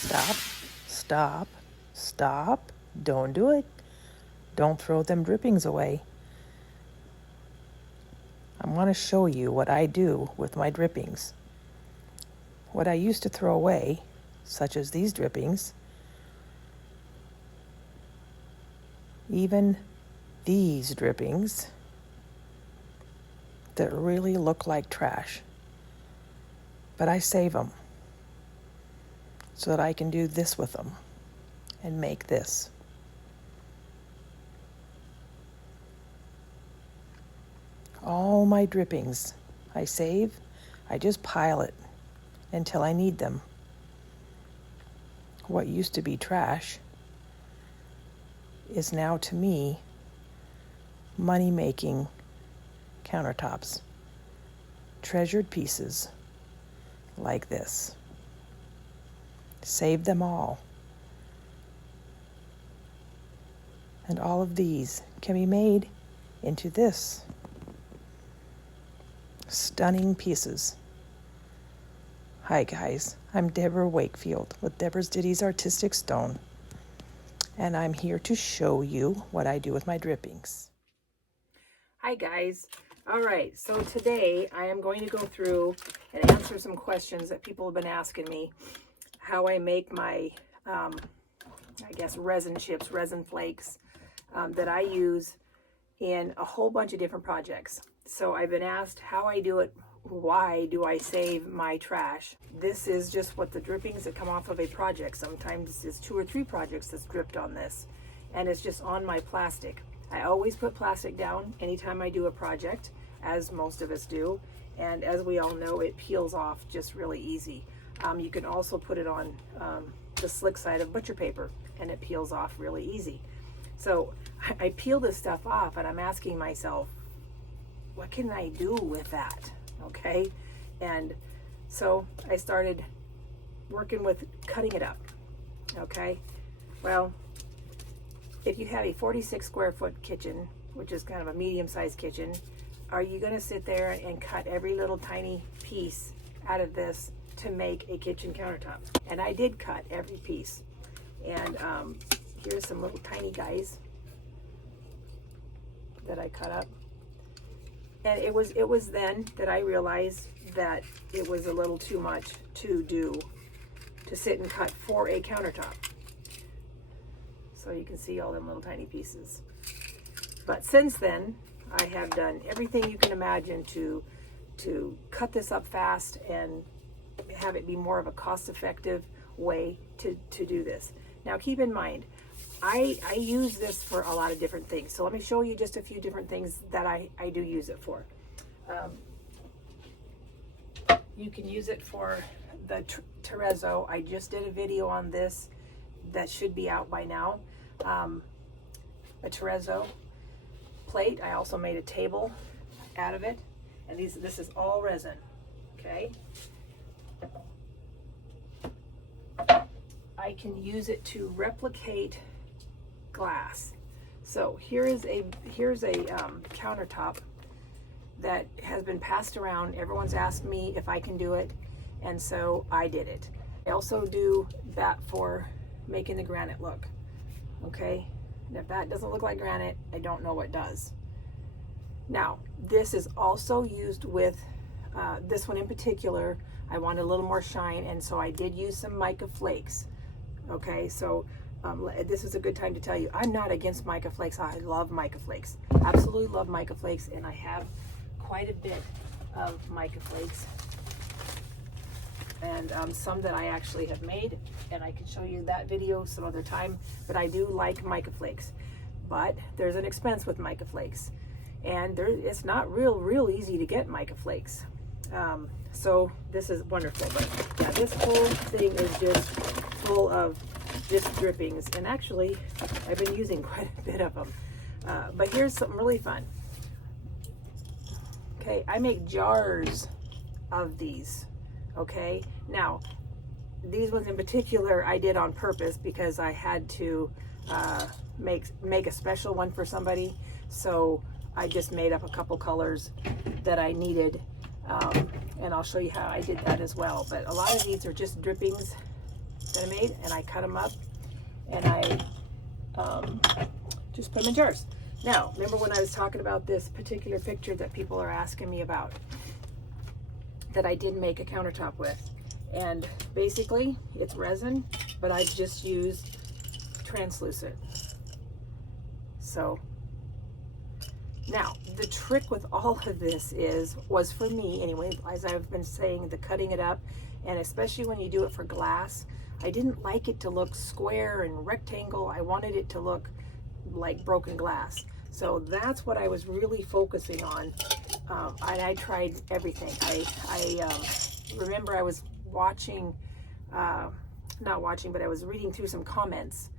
Stop, stop, stop. Don't do it. Don't throw them drippings away. I want to show you what I do with my drippings. What I used to throw away, such as these drippings, even these drippings that really look like trash. But I save them so that I can do this with them and make this. All my drippings I save, I just pile it until I need them. What used to be trash is now to me money-making countertops, treasured pieces like this. Save them all. And all of these can be made into this. Stunning pieces. Hi guys, I'm Debera Wakefield with Debera's Ditties Artistic Stone, and I'm here to show you what I do with my drippings. Hi guys. All right, so today I am going to go through and answer some questions that people have been asking me, how I make my, I guess, resin chips, resin flakes that I use in a whole bunch of different projects. So I've been asked how I do it. Why do I save my trash? This is just what the drippings that come off of a project. Sometimes it's 2 or 3 projects that's dripped on this, and it's just on my plastic. I always put plastic down anytime I do a project, as most of us do, and as we all know, it peels off just really easy. You can also put it on the slick side of butcher paper, and it peels off really easy. So I peel this stuff off, and I'm asking myself, what can I do with that? Okay, and so I started working with cutting it up. Okay, well, if you have a 46 square foot kitchen, which is kind of a medium-sized kitchen, are you going to sit there and cut every little tiny piece out of this to make a kitchen countertop? And I did cut every piece, and here's some little tiny guys that I cut up. And it was then that I realized that it was a little too much to do, to sit and cut for a countertop. So you can see all them little tiny pieces. But since then, I have done everything you can imagine to cut this up fast and have it be more of a cost-effective way to do this. Now keep in mind, I use this for a lot of different things. So let me show you just a few different things that I do use it for. You can use it for the Terrazzo. I just did a video on this that should be out by now. A Terrazzo plate. I also made a table out of it. And this is all resin, okay? I can use it to replicate glass. So here's a countertop that has been passed around. Everyone's asked me if I can do it, and so I did it. I also do that for making the granite look. Okay, and if that doesn't look like granite, I don't know what does. Now this is also used with this one in particular. I wanted a little more shine, and so I did use some mica flakes. Okay, so this is a good time to tell you, I'm not against mica flakes. I love mica flakes. Absolutely love mica flakes, and I have quite a bit of mica flakes. And some that I actually have made, and I can show you that video some other time, but I do like mica flakes. But there's an expense with mica flakes, and it's not real easy to get mica flakes. So this is wonderful, but yeah, this whole thing is just full of just drippings, and actually I've been using quite a bit of them. But here's something really fun. Okay, I make jars of these. Okay, now these ones in particular I did on purpose because I had to make a special one for somebody. So I just made up a couple colors that I needed, and I'll show you how I did that as well. But a lot of these are just drippings that I made, and I cut them up, and I just put them in jars. Now, remember when I was talking about this particular picture that people are asking me about, that I did make a countertop with? And basically, it's resin, but I've just used translucent. So, now, the trick with all of this was for me anyway, as I've been saying, the cutting it up, and especially when you do it for glass, I didn't like it to look square and rectangle. I wanted it to look like broken glass. So that's what I was really focusing on. I tried everything. I remember I was watching, not watching, but I was reading through some comments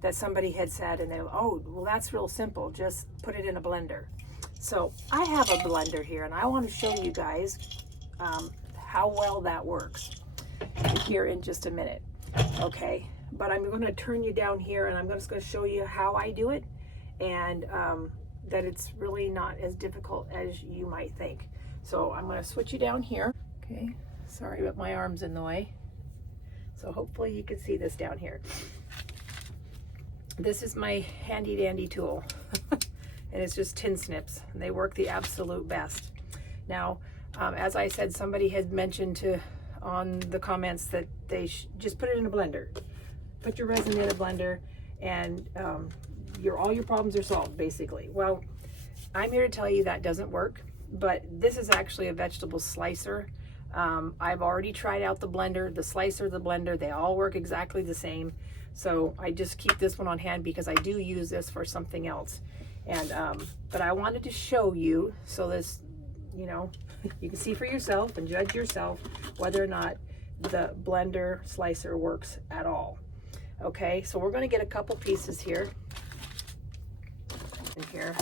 that somebody had said, and they, oh, well, that's real simple. Just put it in a blender. So I have a blender here, and I want to show you guys how well that works here in just a minute. Okay, but I'm going to turn you down here, and I'm just going to show you how I do it, and that it's really not as difficult as you might think. So I'm going to switch you down here. Okay, sorry, but my arm's in the way. So hopefully you can see this down here. This is my handy dandy tool, and it's just tin snips, and they work the absolute best. Now, as I said, somebody had mentioned on the comments that they just put it in a blender. Put your resin in a blender, and all your problems are solved, basically. Well, I'm here to tell you that doesn't work, but this is actually a vegetable slicer. I've already tried out the blender, the slicer, the blender. They all work exactly the same. So I just keep this one on hand because I do use this for something else. And but I wanted to show you, so this, you know, you can see for yourself and judge yourself whether or not the blender slicer works at all. Okay, so we're going to get a couple pieces here. In here.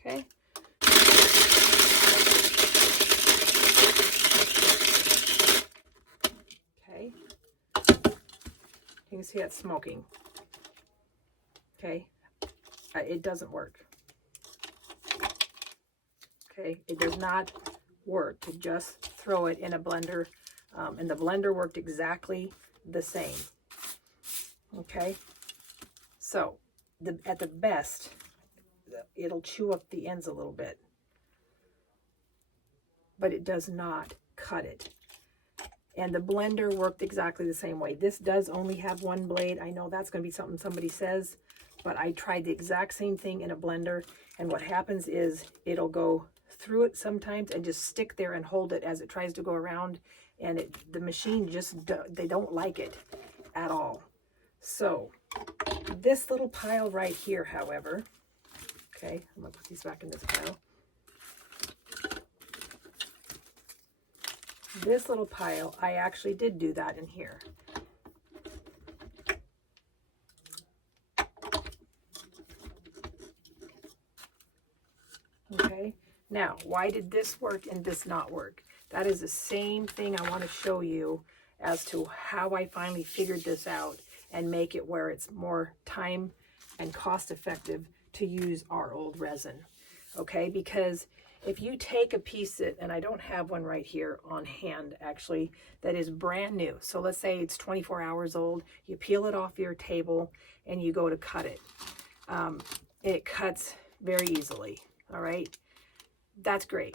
Okay. Okay. You can see it's smoking. Okay. It doesn't work. Okay. It does not work to just throw it in a blender. And the blender worked exactly the same. Okay. So at the best, it'll chew up the ends a little bit, but it does not cut it. And the blender worked exactly the same way. This does only have one blade. I know that's going to be something somebody says, but I tried the exact same thing in a blender, and what happens is it'll go through it sometimes and just stick there and hold it as it tries to go around, and the machine just, they don't like it at all. So this little pile right here, however, okay, I'm going to put these back in this pile. This little pile, I actually did do that in here. Okay, now, why did this work and this not work? That is the same thing I want to show you as to how I finally figured this out and make it where it's more time and cost effective to use our old resin. Okay, because if you take a piece that, and I don't have one right here on hand actually, that is brand new. So let's say it's 24 hours old, you peel it off your table and you go to cut it. It cuts very easily, all right? That's great.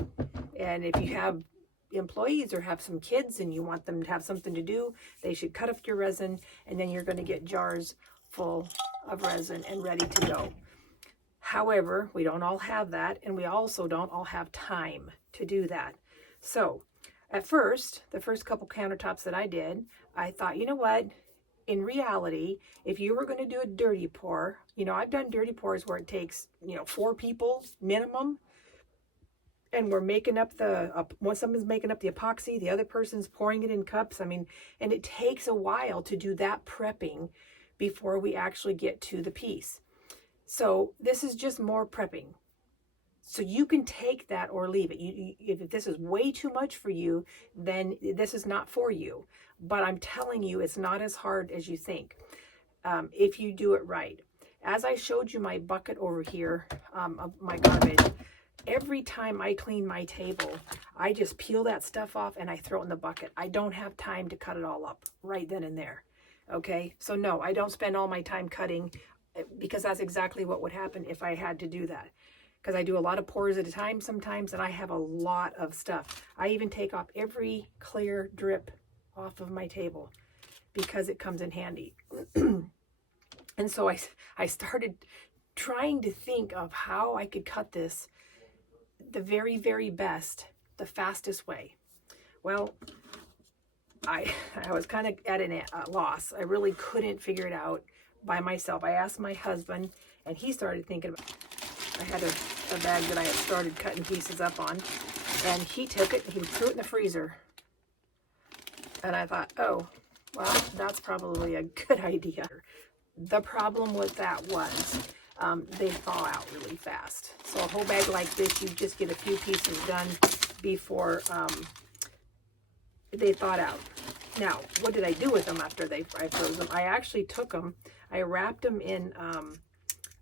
And if you have employees or have some kids and you want them to have something to do, they should cut up your resin, and then you're going to get jars full of resin and ready to go. However, we don't all have that, and we also don't all have time to do that. So at first, the first couple countertops that I did, I thought, you know what? In reality, if you were going to do a dirty pour, you know, I've done dirty pours where it takes, 4 people minimum, and we're making up when someone's making up the epoxy, the other person's pouring it in cups. I mean, and it takes a while to do that prepping before we actually get to the piece. So this is just more prepping. So you can take that or leave it. If this is way too much for you, then this is not for you. But I'm telling you, it's not as hard as you think if you do it right. As I showed you my bucket over here, of my garbage, every time I clean my table, I just peel that stuff off and I throw it in the bucket. I don't have time to cut it all up right then and there. Okay, so no, I don't spend all my time cutting, because that's exactly what would happen if I had to do that. Because I do a lot of pours at a time sometimes, and I have a lot of stuff. I even take off every clear drip off of my table because it comes in handy. And so I started trying to think of how I could cut this the very, very best, the fastest way. Well, I was kind of at a loss. I really couldn't figure it out by myself. I asked my husband, and he started thinking about it. I had a bag that I had started cutting pieces up on, and he took it, he threw it in the freezer. And I thought, oh, well, that's probably a good idea. The problem with that was they thaw out really fast. So a whole bag like this, you just get a few pieces done before they thawed out. Now, what did I do with them after I froze them? I actually took them, I wrapped them in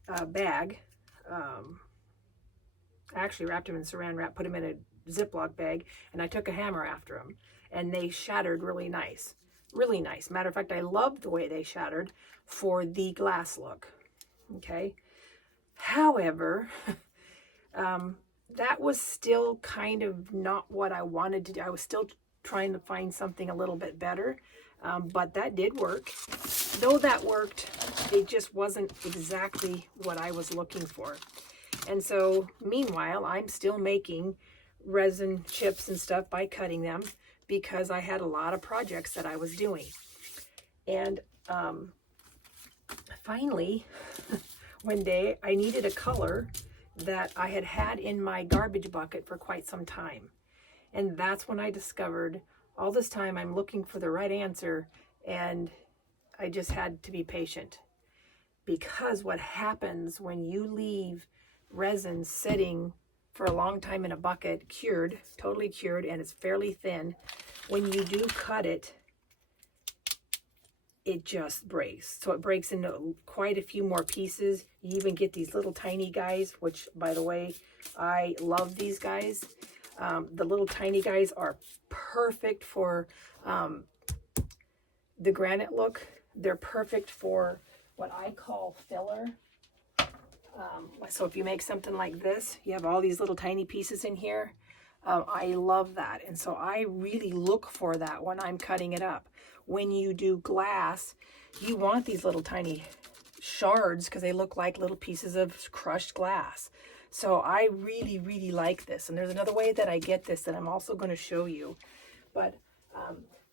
a bag. I actually wrapped them in saran wrap, put them in a Ziploc bag, and I took a hammer after them, and they shattered really nice. Really nice. Matter of fact, I loved the way they shattered for the glass look. Okay. However, that was still kind of not what I wanted to do. I was still trying to find something a little bit better, but that did work. Though that worked, it just wasn't exactly what I was looking for. And so, meanwhile, I'm still making resin chips and stuff by cutting them, because I had a lot of projects that I was doing. And finally, one day, I needed a color that I had had in my garbage bucket for quite some time. And that's when I discovered, all this time I'm looking for the right answer, and I just had to be patient. Because what happens when you leave resin sitting for a long time in a bucket, cured, totally cured, and it's fairly thin, when you do cut it, it just breaks. So it breaks into quite a few more pieces. You even get these little tiny guys, which, by the way, I love these guys. The little tiny guys are perfect for the granite look. They're perfect for what I call filler. So if you make something like this, you have all these little tiny pieces in here. I love that. And so I really look for that when I'm cutting it up. When you do glass, you want these little tiny shards because they look like little pieces of crushed glass. So I really, really like this. And there's another way that I get this that I'm also going to show you. But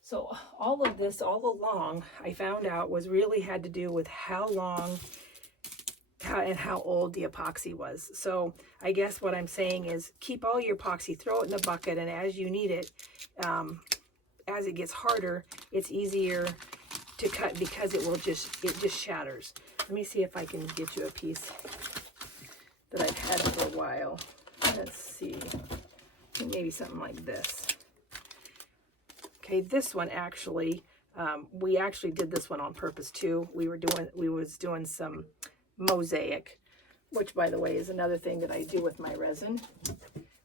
so all of this all along, I found out was really had to do with how long and how old the epoxy was. So I guess what I'm saying is keep all your epoxy, throw it in the bucket, and as you need it, as it gets harder, it's easier to cut because it just shatters. Let me see if I can get you a piece that I've had for a while. Let's see, maybe something like this. Okay, this one actually, we actually did this one on purpose too. We was doing some mosaic, which, by the way, is another thing that I do with my resin.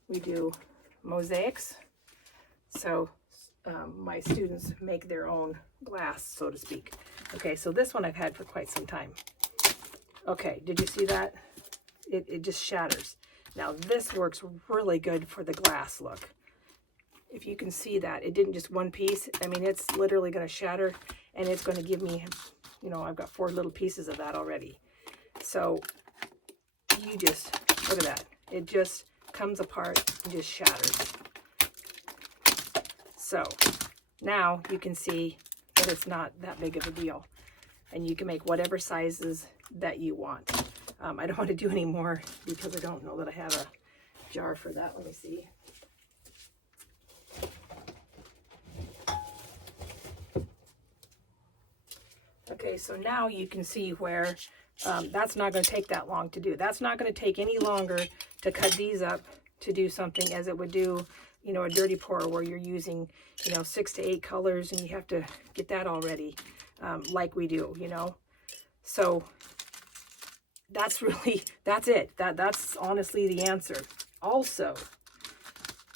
We do mosaics. So my students make their own glass, so to speak. Okay, so this one I've had for quite some time. Okay, did you see that? It just shatters. Now this works really good for the glass look. If you can see that, it didn't just one piece. I mean, it's literally going to shatter, and it's going to give me, you know, I've got 4 little pieces of that already. So you just, look at that. It just comes apart and just shatters. So now you can see that it's not that big of a deal. And you can make whatever sizes that you want. I don't want to do any more because I don't know that I have a jar for that. Let me see. Okay, so now you can see where that's not going to take that long to do. That's not going to take any longer to cut these up to do something as it would do, you know, a dirty pour where you're using, you know, 6 to 8 colors and you have to get that all ready like we do, you know. So that's really, that's it. That's honestly the answer. Also,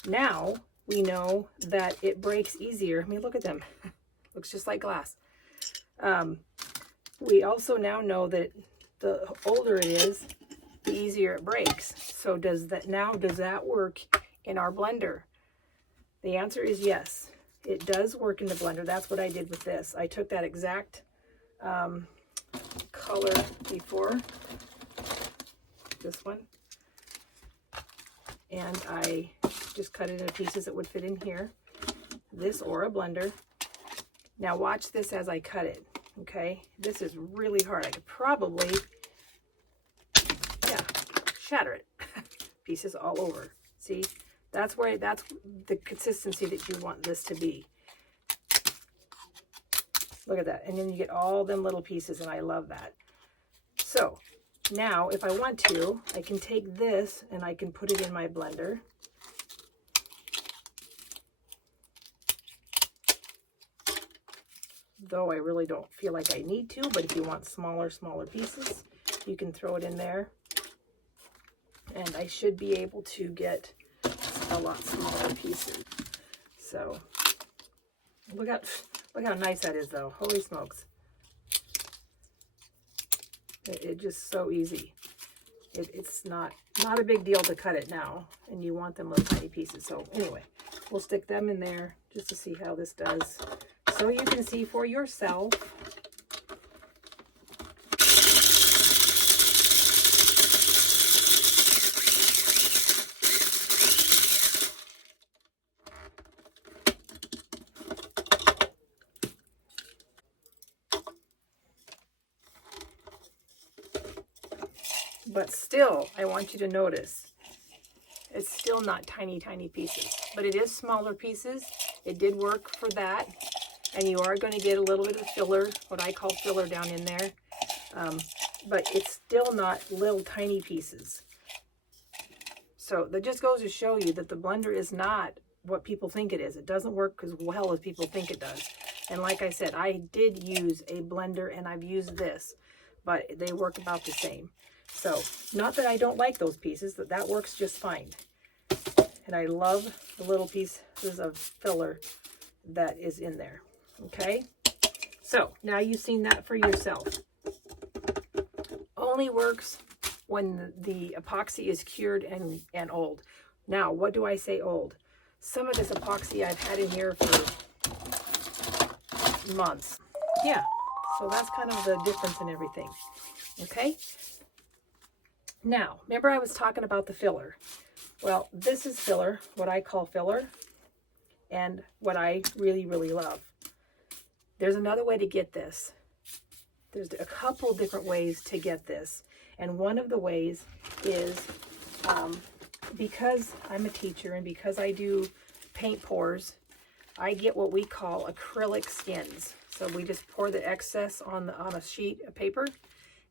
now we know that it breaks easier. I mean, look at them. Looks just like glass. We also now know that the older it is, the easier it breaks. So does that work in our blender? The answer is yes. It does work in the blender. That's what I did with this. I took that exact color before, this one, and I just cut it into pieces that would fit in here, this or a blender. Now watch this as I cut it, okay? This is really hard. I could probably, yeah, shatter it. Pieces all over. See, that's the consistency that you want this to be. Look at that. And then you get all them little pieces, and I love that. So now if I want to, I can take this and I can put it in my blender. Though I really don't feel like I need to, but if you want smaller pieces, you can throw it in there. And I should be able to get a lot smaller pieces. So look how nice that is though. Holy smokes. It's just so easy. It's not a big deal to cut it now, and you want them little tiny pieces. So anyway, we'll stick them in there just to see how this does, so you can see for yourself. But still, I want you to notice, it's still not tiny pieces, but it is smaller pieces. It did work for that. And you are going to get a little bit of filler, what I call filler, down in there. But it's still not little tiny pieces. So that just goes to show you that the blender is not what people think it is. It doesn't work as well as people think it does. And like I said, I did use a blender and I've used this, but they work about the same. So not that I don't like those pieces, that works just fine. And I love the little pieces of filler that is in there. Okay, so now you've seen that for yourself. Only works when the epoxy is cured and old. Now, what do I say old? Some of this epoxy I've had in here for months. Yeah, so that's kind of the difference in everything. Okay, now remember I was talking about the filler. Well, this is filler, what I call filler, and what I really love. There's another way to get this. There's a couple different ways to get this. And one of the ways is, because I'm a teacher and because I do paint pours, I get what we call acrylic skins. So we just pour the excess on a sheet of paper.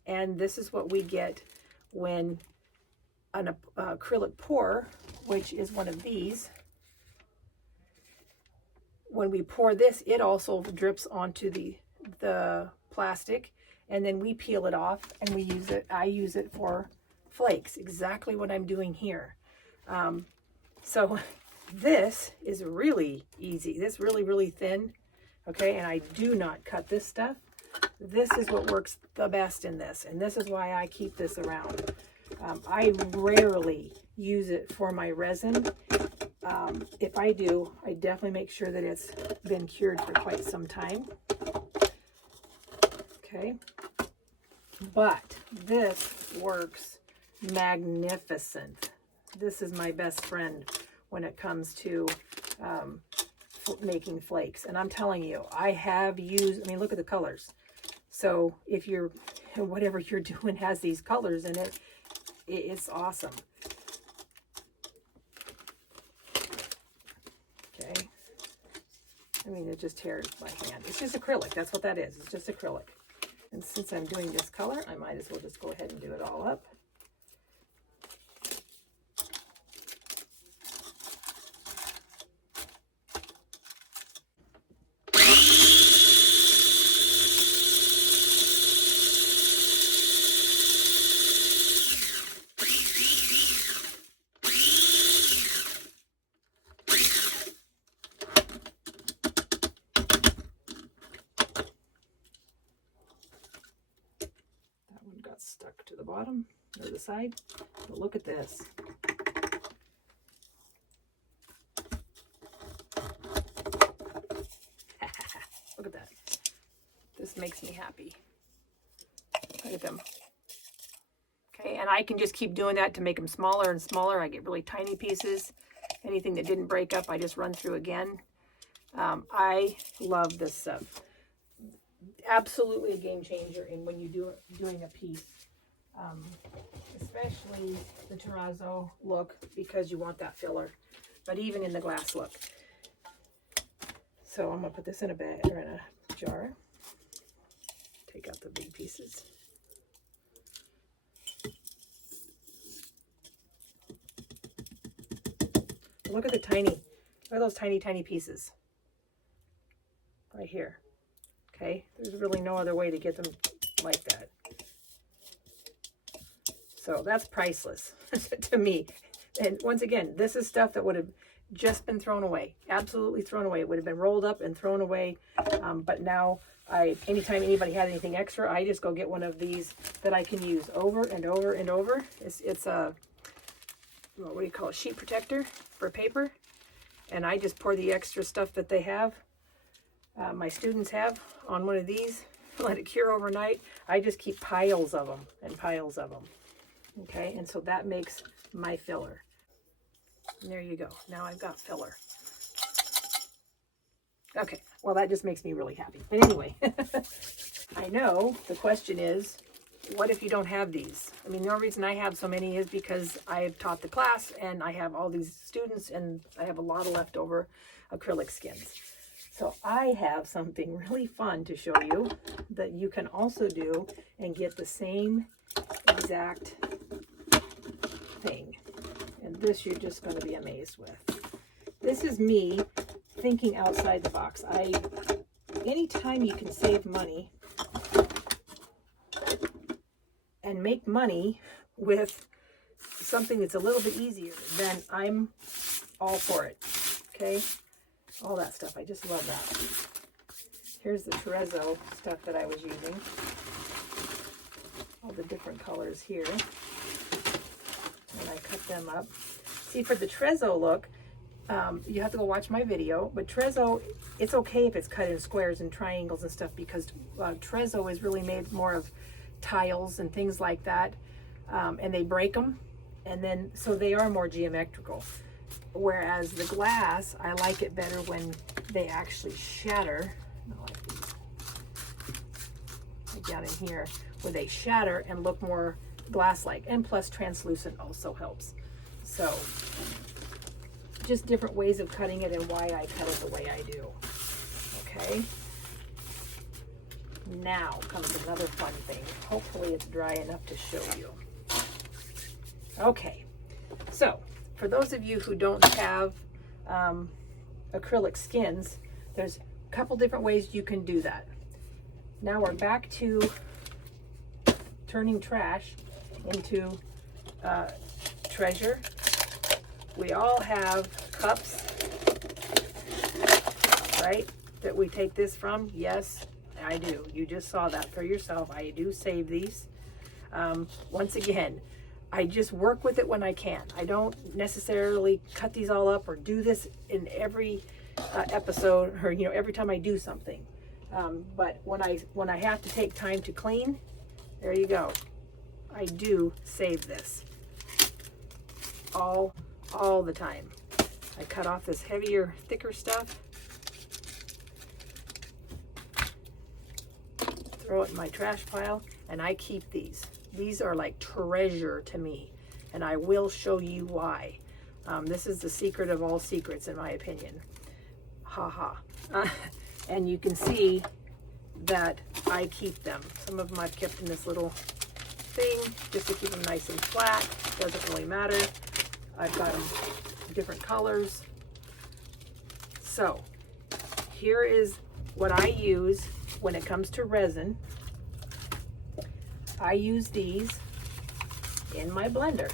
And this is what we get when an acrylic pour, which is one of these, when we pour this, it also drips onto the plastic, and then we peel it off and we use it. I use it for flakes, exactly what I'm doing here. So this is really easy. This really thin, okay? And I do not cut this stuff. This is what works the best in this, and this is why I keep this around. I rarely use it for my resin. If I do, I definitely make sure that it's been cured for quite some time. Okay, but this works magnificent. This is my best friend when it comes to making flakes. And I'm telling you, I have used, I mean, look at the colors. So if whatever you're doing has these colors in it, it's awesome. Okay. I mean, it just tears my hand. It's just acrylic. That's what that is. It's just acrylic. And since I'm doing this color, I might as well just go ahead and do it all up. bottom or the side. But look at this. Look at that. This makes me happy. Look at them. Okay, and I can just keep doing that to make them smaller and smaller. I get really tiny pieces. Anything that didn't break up, I just run through again. I love this stuff. Absolutely a game changer in when you're doing a piece. Especially the Terrazzo look, because you want that filler. But even in the glass look. So I'm going to put this in a bag or in a jar. Take out the big pieces. Look at look at those tiny, tiny pieces right here. Okay, there's really no other way to get them like that. So that's priceless to me. And once again, this is stuff that would have just been thrown away, absolutely thrown away. It would have been rolled up and thrown away. But now, anytime anybody had anything extra, I just go get one of these that I can use over and over and over. It's a, what do you call it, sheet protector for paper. And I just pour the extra stuff that they have, my students have, on one of these, let it cure overnight. I just keep piles of them and piles of them. Okay, and so that makes my filler. And there you go. Now I've got filler. Okay, well, that just makes me really happy. But anyway, I know the question is, what if you don't have these? I mean, the only reason I have so many is because I've taught the class and I have all these students and I have a lot of leftover acrylic skins. So I have something really fun to show you that you can also do and get the same exact thing. And this you're just going to be amazed with. This is me thinking outside the box. Anytime you can save money and make money with something that's a little bit easier, then I'm all for it. Okay? All that stuff. I just love that. Here's the Terrazzo stuff that I was using. All the different colors here. And I cut them up. See, for the Terrazzo look, you have to go watch my video, but Terrazzo, it's okay if it's cut in squares and triangles and stuff, because Terrazzo is really made more of tiles and things like that, and they break them, and then so they are more geometrical. Whereas the glass, I like it better when they actually shatter. I like these. Like down in here, where they shatter and look more glass-like, and plus translucent also helps. So just different ways of cutting it and why I cut it the way I do. Okay. Now comes another fun thing. Hopefully it's dry enough to show you. Okay, so for those of you who don't have acrylic skins, there's a couple different ways you can do that. Now we're back to turning trash into treasure. We all have cups, right, that we take this from. Yes, I do. You just saw that for yourself. I do save these. Once again, I just work with it when I can. I don't necessarily cut these all up or do this in every episode, or every time I do something. But when I have to take time to clean, there you go. I do save this all the time. I cut off this heavier, thicker stuff, throw it in my trash pile, and I keep these. These are like treasure to me, and I will show you why. This is the secret of all secrets, in my opinion. Ha. And you can see that I keep them. Some of them I've kept in this little thing just to keep them nice and flat. Doesn't really matter. I've got them different colors. So here is what I use when it comes to resin. I use these in my blender.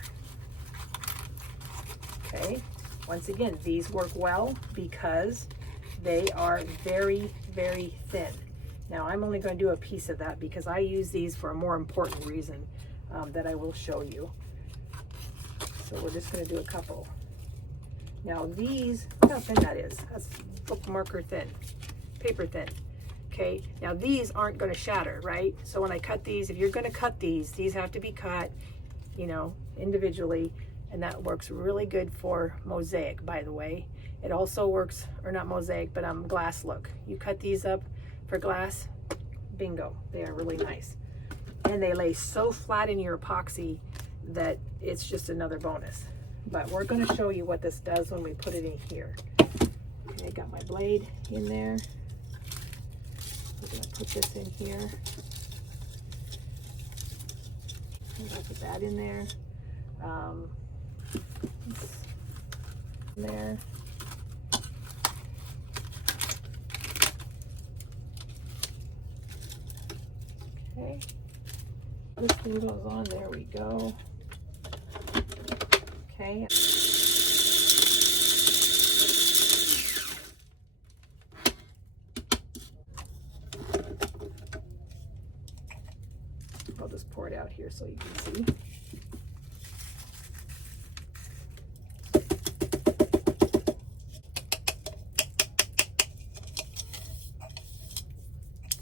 Okay, once again, these work well because they are very, very thin. Now I'm only going to do a piece of that because I use these for a more important reason. that I will show you. So we're just going to do a couple. Now these, look how thin that is. That's bookmarker thin, paper thin. Okay, now these aren't going to shatter, right? So when I cut these, if you're going to cut these have to be cut, you know, individually, and that works really good for mosaic, by the way. It also works, or not mosaic, but glass look. You cut these up for glass, bingo, they are really nice. And they lay so flat in your epoxy that it's just another bonus. But we're going to show you what this does when we put it in here. Okay, I got my blade in there. We're going to put this in here. I'm going to put that in there. There. Okay. This glue goes on. There we go. Okay. I'll just pour it out here so you can see.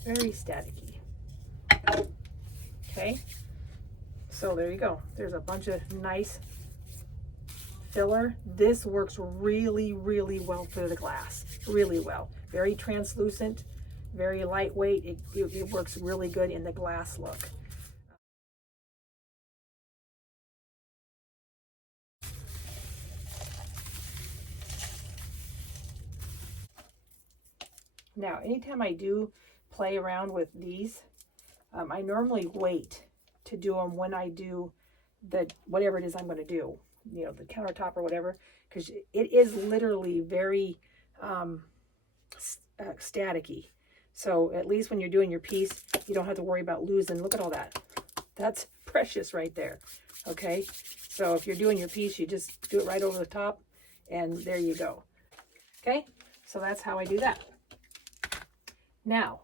Very staticky. Okay, so there you go. There's a bunch of nice filler. This works really, really well for the glass. Really well. Very translucent, very lightweight. It works really good in the glass look. Now, anytime I do play around with these, I normally wait to do them when I do the whatever it is I'm going to do, you know, the countertop or whatever, because it is literally very staticky. So at least when you're doing your piece, you don't have to worry about losing. Look at all that. That's precious right there. Okay, so if you're doing your piece, you just do it right over the top, and there you go. Okay, so that's how I do that. Now,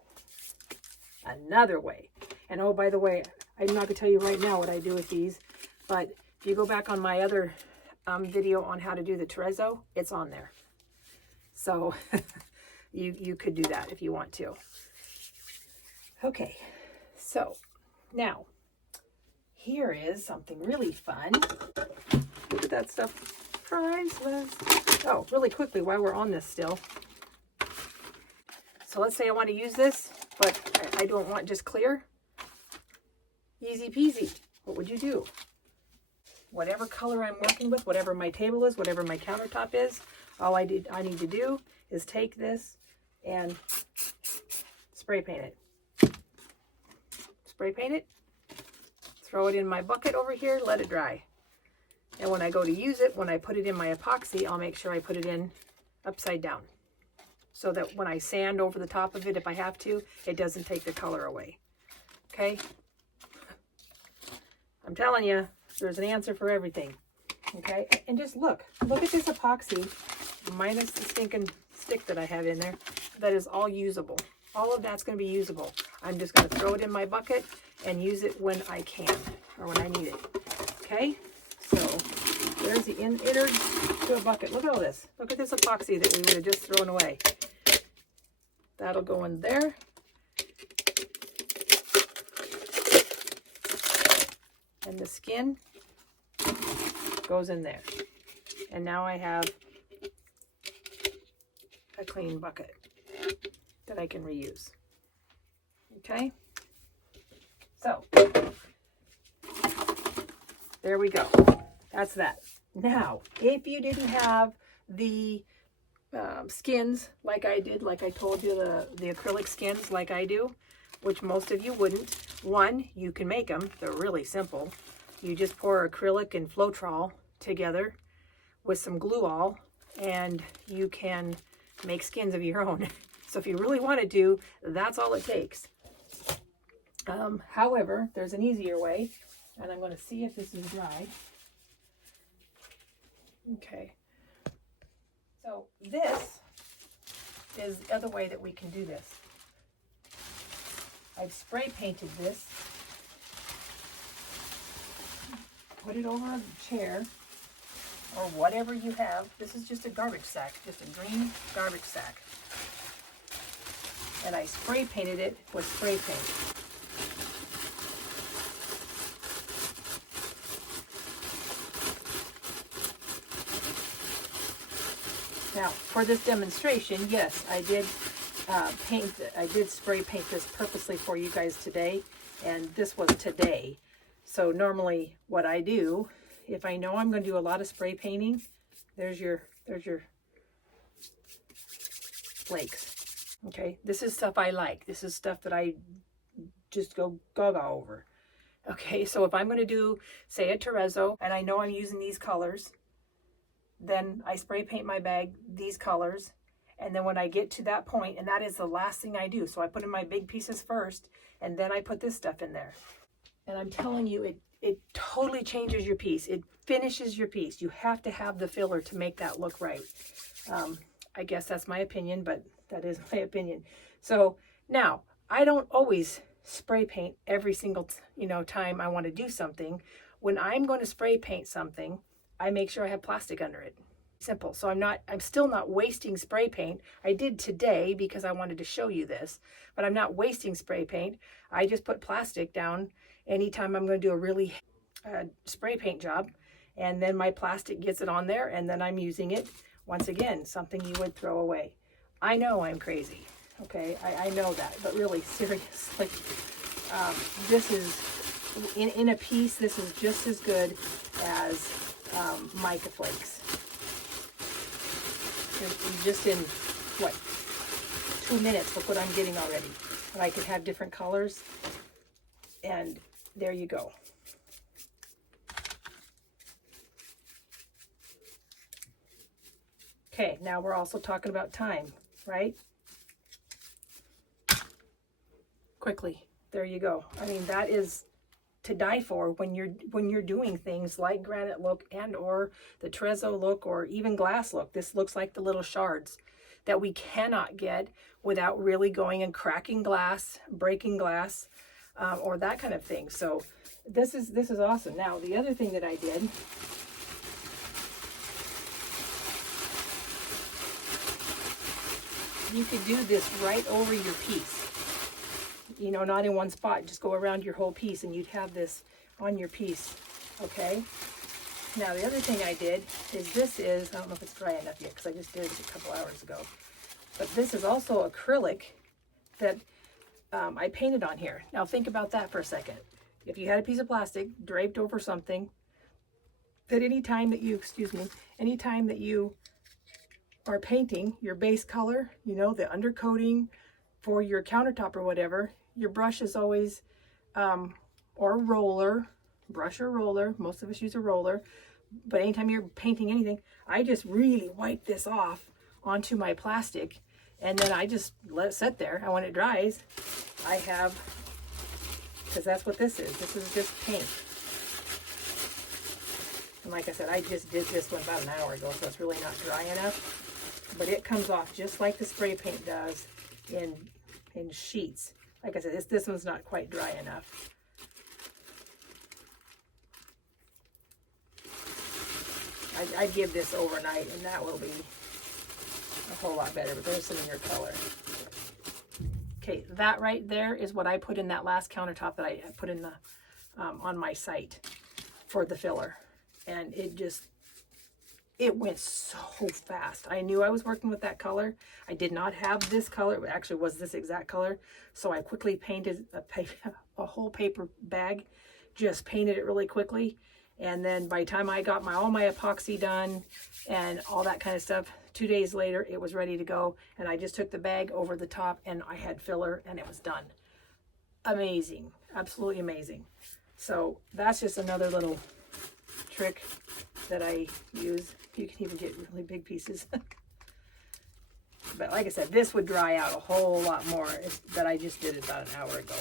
another way, and oh, by the way, I'm not going to tell you right now what I do with these, but if you go back on my other video on how to do the Terrazzo, it's on there. So you could do that if you want to. Okay, so now here is something really fun. Look at that stuff. Priceless. Oh, really quickly while we're on this still. So let's say I want to use this, but I don't want just clear. Easy peasy. What would you do? Whatever color I'm working with, whatever my table is, whatever my countertop is, all I need to do is take this and spray paint it. Spray paint it, throw it in my bucket over here, let it dry. And when I go to use it, when I put it in my epoxy, I'll make sure I put it in upside down, so that when I sand over the top of it, if I have to, it doesn't take the color away. Okay? I'm telling you, there's an answer for everything. Okay? And just look at this epoxy, minus the stinking stick that I have in there, that is all usable. All of that's going to be usable. I'm just going to throw it in my bucket and use it when I can, or when I need it. Okay? So, there's the innards to a bucket. Look at all this. Look at this epoxy that we would have just thrown away. That'll go in there. And the skin goes in there. And now I have a clean bucket that I can reuse. Okay? So, there we go. That's that. Now, if you didn't have the skins like I did, like I told you, the acrylic skins like I do, which most of you wouldn't. One, you can make them. They're really simple. You just pour acrylic and Floetrol together with some glue all, and you can make skins of your own. So if you really want to do, that's all it takes. However, there's an easier way, and I'm going to see if this is dry. Okay. So this is the other way that we can do this. I've spray painted this put it over a chair or whatever you have. This is just a garbage sack, just a green garbage sack. And I spray painted it with spray paint. Now, for this demonstration, yes, I did spray paint this purposely for you guys today, and this was today. So normally what I do, if I know I'm going to do a lot of spray painting, there's your flakes. Okay, this is stuff I like. This is stuff that I just go gaga over. Okay, so if I'm going to do, say, a Terrazzo, and I know I'm using these colors, then I spray paint my bag these colors, and then when I get to that point, and that is the last thing I do, so I put in my big pieces first, and then I put this stuff in there. And I'm telling you, it totally changes your piece. It finishes your piece. You have to have the filler to make that look right. I guess that's my opinion, but that is my opinion. So now, I don't always spray paint every single time I want to do something. When I'm going to spray paint something, I make sure I have plastic under it. Simple. So I'm still not wasting spray paint. I did today because I wanted to show you this, but I'm not wasting spray paint. I just put plastic down anytime I'm going to do a really spray paint job, and then my plastic gets it on there, and then I'm using it. Once again, something you would throw away. I know I'm crazy, okay? I know that, but really, seriously, this is, in a piece, this is just as good as mica flakes. Just in, what, 2 minutes, look what I'm getting already. And I can have different colors, and there you go. Okay, now we're also talking about time, right? Quickly, there you go. I mean, that is to die for when you're doing things like granite look and or the Terrazzo look or even glass look. This looks like the little shards that we cannot get without really going and cracking glass, breaking glass, or that kind of thing. So this is awesome. Now the other thing that I did, you could do this right over your piece. Not in one spot, just go around your whole piece and you'd have this on your piece, okay? Now the other thing I did is I don't know if it's dry enough yet because I just did it a couple hours ago, but this is also acrylic that I painted on here. Now think about that for a second. If you had a piece of plastic draped over something, that anytime that you are painting your base color, the undercoating for your countertop or whatever, your brush is always, or roller, brush or roller, most of us use a roller, but anytime you're painting anything, I just really wipe this off onto my plastic, and then I just let it sit there, and when it dries, I have, because that's what this is just paint. And like I said, I just did this one about an hour ago, so it's really not dry enough, but it comes off just like the spray paint does in sheets. Like I said, this one's not quite dry enough. I'd give this overnight, and that will be a whole lot better, but there's some in your color. Okay, that right there is what I put in that last countertop that I put in the on my site for the filler. And it went so fast. I knew I was working with that color. I did not have this color. It actually was this exact color. So I quickly painted a whole paper bag, just painted it really quickly. And then by the time I got all my epoxy done and all that kind of stuff, 2 days later, it was ready to go. And I just took the bag over the top and I had filler and it was done. Amazing. Absolutely amazing. So that's just another little trick that I use. You can even get really big pieces. But like I said, this would dry out a whole lot more, but I just did it about an hour ago.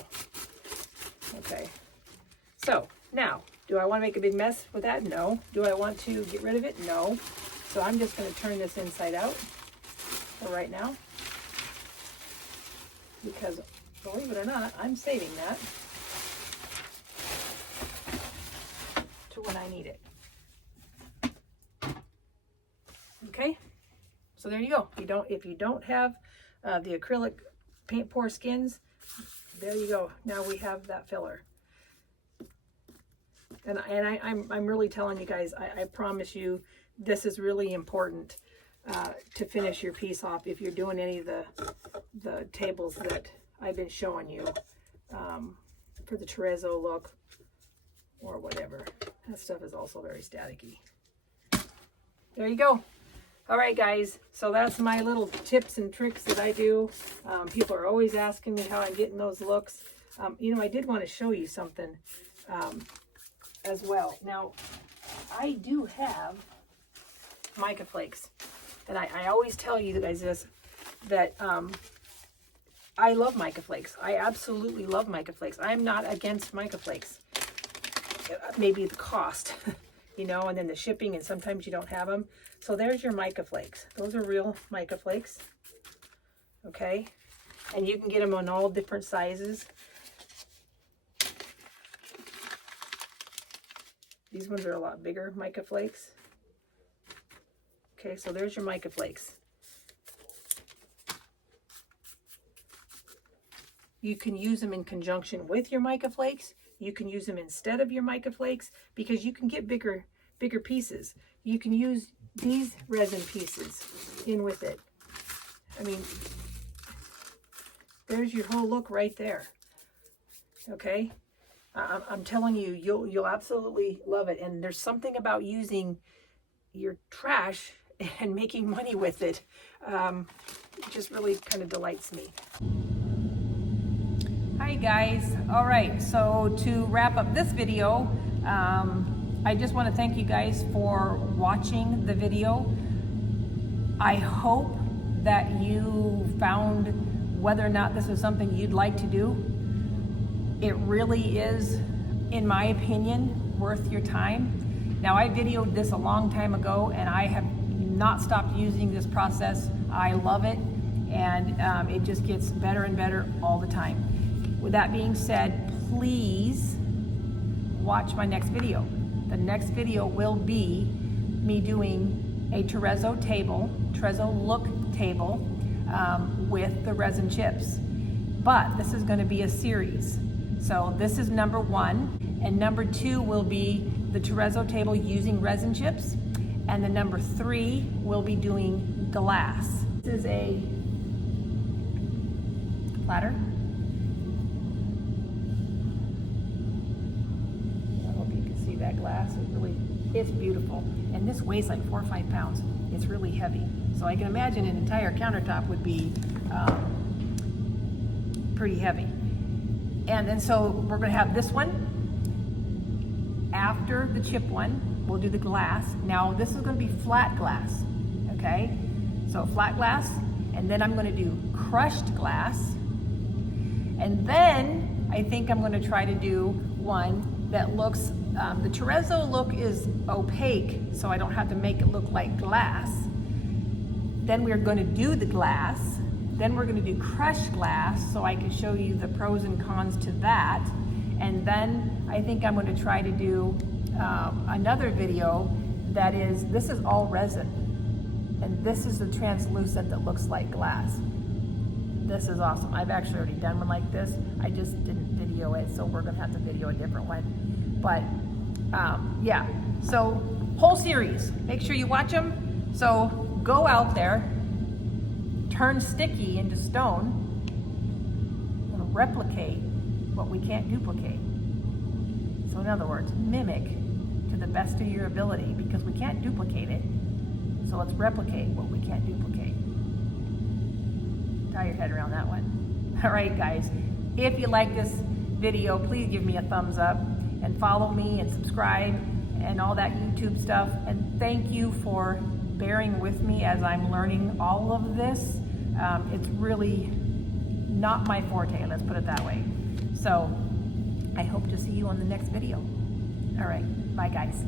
Okay. So now, do I want to make a big mess with that? No. Do I want to get rid of it? No. So I'm just going to turn this inside out for right now, because believe it or not, I'm saving that. to when I need it. Okay, so there you go. If you don't have the acrylic paint pour skins, there you go. Now we have that filler. And I'm really telling you guys, I promise you, this is really important to finish your piece off if you're doing any of the tables that I've been showing you for the Terrazzo look or whatever. That stuff is also very staticky. There you go. All right, guys, so that's my little tips and tricks that I do. People are always asking me how I'm getting those looks. You know, I did want to show you something as well. Now, I do have mica flakes, and I always tell you guys this, that I love mica flakes. I absolutely love mica flakes. I'm not against mica flakes. Maybe the cost, you know, and then the shipping, and sometimes you don't have them. So there's your mica flakes. Those are real mica flakes. Okay. And you can get them on all different sizes. These ones are a lot bigger mica flakes. Okay, so there's your mica flakes. You can use them in conjunction with your mica flakes. You can use them instead of your mica flakes, because you can get bigger pieces. You can use these resin pieces in with it. I mean, there's your whole look right there. Okay, I'm telling you, you'll absolutely love it. And there's something about using your trash and making money with it. It just really kind of delights me. Hi guys. All right, so to wrap up this video, I just want to thank you guys for watching the video. I hope that you found whether or not this is something you'd like to do. It really is, in my opinion, worth your time. Now, I videoed this a long time ago, and I have not stopped using this process. I love it, and it just gets better and better all the time. With that being said, please watch my next video. The next video will be me doing a Terrazzo look table with the resin chips. But this is going to be a series. So this is number 1, and number 2 will be the Terrazzo table using resin chips, and the number 3 will be doing glass. This is a platter. I hope you can see that glass. It's beautiful, and this weighs like 4 or 5 pounds. It's really heavy, so I can imagine an entire countertop would be pretty heavy. And then so we're going to have this one. After the chip one, we'll do the glass. Now this is going to be flat glass, okay? So flat glass, and then I'm going to do crushed glass. And then I think I'm going to try to do one that looks, the Terrazzo look is opaque, so I don't have to make it look like glass. Then we're going to do the glass. Then we're going to do crushed glass, so I can show you the pros and cons to that. And then I think I'm going to try to do another video that is, this is all resin. And this is the translucent that looks like glass. This is awesome. I've actually already done one like this. I just didn't video it, so we're going to have to video a different one. But yeah, so whole series. Make sure you watch them. So go out there, turn sticky into stone, and replicate what we can't duplicate. So in other words, mimic to the best of your ability, because we can't duplicate it. So let's replicate what we can't duplicate. Tie your head around that one. All right, guys, if you like this video, please give me a thumbs up and follow me and subscribe and all that YouTube stuff. And thank you for bearing with me as I'm learning all of this. It's really not my forte, let's put it that way. So I hope to see you on the next video. All right, bye guys.